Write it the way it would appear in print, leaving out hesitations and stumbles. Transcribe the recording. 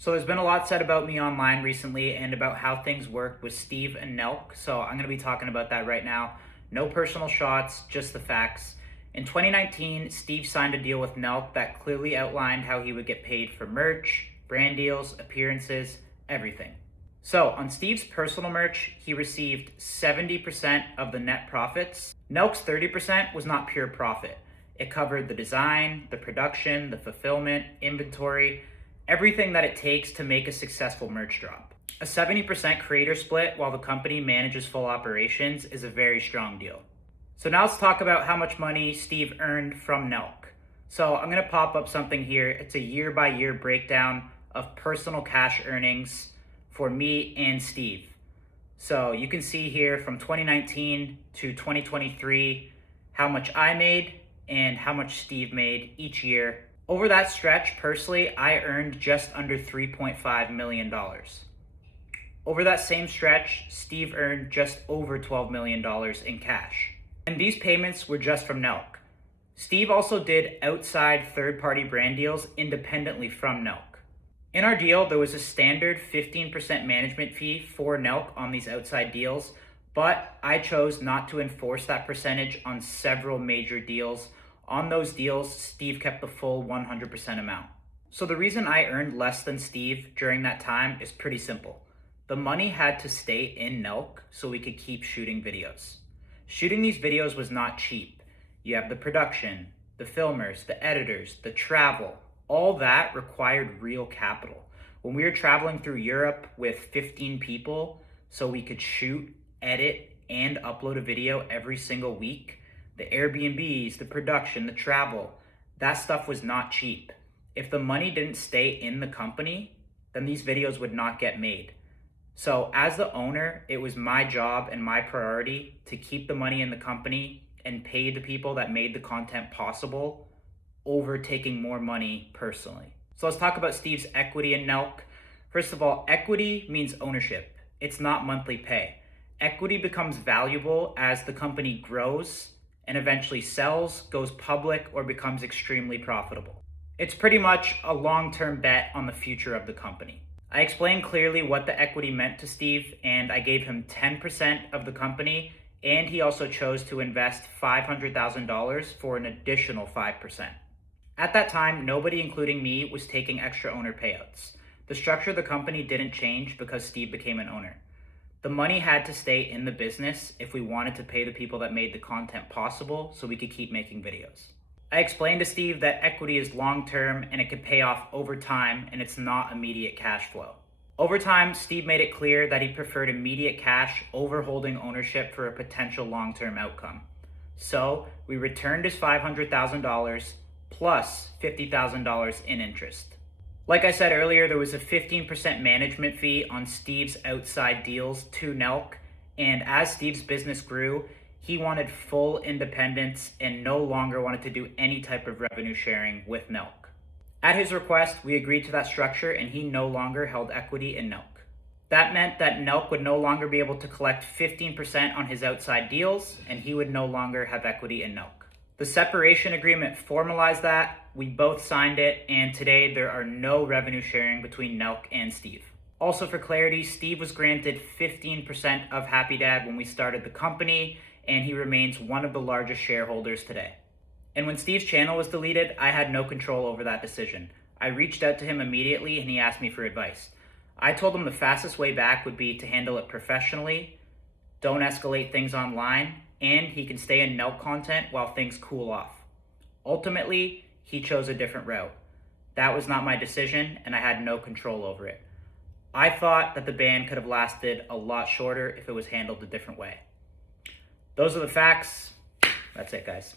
So there's been a lot said about me online recently and about how things work with Steve and Nelk. So I'm going to be talking about that right now. No personal shots, just the facts. In 2019, Steve signed a deal with Nelk that clearly outlined how he would get paid for merch, brand deals, appearances, everything. So on Steve's personal merch, he received 70% of the net profits. Nelk's 30% was not pure profit. It covered the design, the production, the fulfillment, inventory, everything that it takes to make a successful merch drop. A 70% creator split while the company manages full operations is a very strong deal. So now let's talk about how much money Steve earned from Nelk. So I'm gonna pop up something here. It's a year by year breakdown of personal cash earnings for me and Steve. So you can see here from 2019 to 2023, how much I made and how much Steve made each year. Over that stretch, personally, I earned just under $3.5 million. Over that same stretch, Steve earned just over $12 million in cash. And these payments were just from Nelk. Steve also did outside third-party brand deals independently from Nelk. In our deal, there was a standard 15% management fee for Nelk on these outside deals, but I chose not to enforce that percentage on several major deals. On those deals, Steve kept the full 100% amount. So the reason I earned less than Steve during that time is pretty simple. The money had to stay in Nelk so we could keep shooting videos. Shooting these videos was not cheap. You have the production, the filmers, the editors, the travel. All that required real capital. When we were traveling through Europe with 15 people so we could shoot, edit, and upload a video every single week, the Airbnbs, the production, the travel, that stuff was not cheap. If the money didn't stay in the company, then these videos would not get made. So as the owner, it was my job and my priority to keep the money in the company and pay the people that made the content possible over taking more money personally. So let's talk about Steve's equity in Nelk. First of all, equity means ownership. It's not monthly pay. Equity becomes valuable as the company grows and eventually sells, goes public, or becomes extremely profitable. It's pretty much a long-term bet on the future of the company. I explained clearly what the equity meant to Steve, and I gave him 10% of the company, and he also chose to invest $500,000 for an additional 5%. At that time, nobody, including me, was taking extra owner payouts. The structure of the company didn't change because Steve became an owner. The money had to stay in the business if we wanted to pay the people that made the content possible so we could keep making videos. I explained to Steve that equity is long-term and it could pay off over time and it's not immediate cash flow. Over time, Steve made it clear that he preferred immediate cash over holding ownership for a potential long-term outcome. So we returned his $500,000 plus $50,000 in interest. Like I said earlier, there was a 15% management fee on Steve's outside deals to Nelk, and as Steve's business grew, he wanted full independence and no longer wanted to do any type of revenue sharing with Nelk. At his request, we agreed to that structure and he no longer held equity in Nelk. That meant that Nelk would no longer be able to collect 15% on his outside deals and he would no longer have equity in Nelk. The separation agreement formalized that, we both signed it, and today there are no revenue sharing between Nelk and Steve. Also for clarity, Steve was granted 15% of Happy Dad when we started the company, and he remains one of the largest shareholders today. And when Steve's channel was deleted, I had no control over that decision. I reached out to him immediately and he asked me for advice. I told him the fastest way back would be to handle it professionally, don't escalate things online, and he can stay in Nelk content while things cool off. Ultimately, he chose a different route. That was not my decision, and I had no control over it. I thought that the ban could have lasted a lot shorter if it was handled a different way. Those are the facts. That's it, guys.